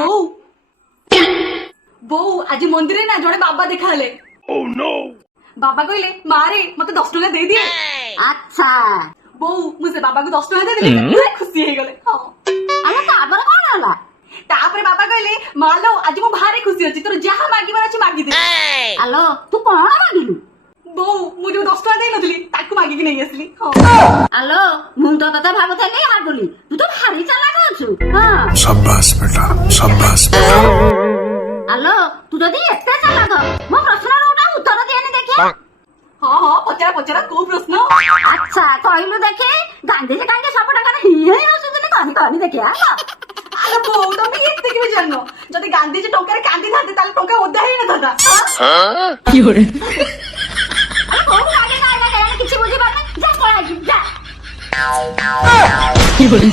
বউ বউ আজ মন্দিরে না জনে বাবা দেখালে। বাবা কইলে মা রে মতে 10 টাকা দেই দিয়ে। আচ্ছা বউ মুঝে বাবা को 10 টাকা দেই দিলে পুরা খুশি হয়ে গলে। আরে তারপরে কোন হলা? তারপরে বাবা কইলে মালো আজ মু ভারে খুশি আছি তোর যাহা মাগিবার আছে মাগি দে। হ্যালো তুই কোন মাগিলু? বউ মু যে 10 টাকা দেই নথিলি তাকু মাগিকি নেই আসলি। হ্যালো মুখ তো ততে ভাবুথালি আর বলি তুই তো ভারি চালাক আছু। হ্যাঁ शाबाश बेटा शाबाश बेटा। হ্যালো তুই যদি এতে চালাক মো প্রশ্নর ওটা উত্তর দিয়েনি দেখি। হ্যাঁ পচারা পচারা কো প্রশ্ন? আচ্ছা কইলু দেখি গান্ধীজি কাঙ্গে সব টাকা হিয়ে আসুদিনি কনি কনি দেখি আরে বউ তুমি এতে কি জানো যদি গান্ধীজি টঙ্কারে কান্দি থাকতে তাহলে টঙ্কা ওদা হই না দাদা। কি করে কোন আগে না কিছু বুঝি পারবে যা পড়াই যা। কি করে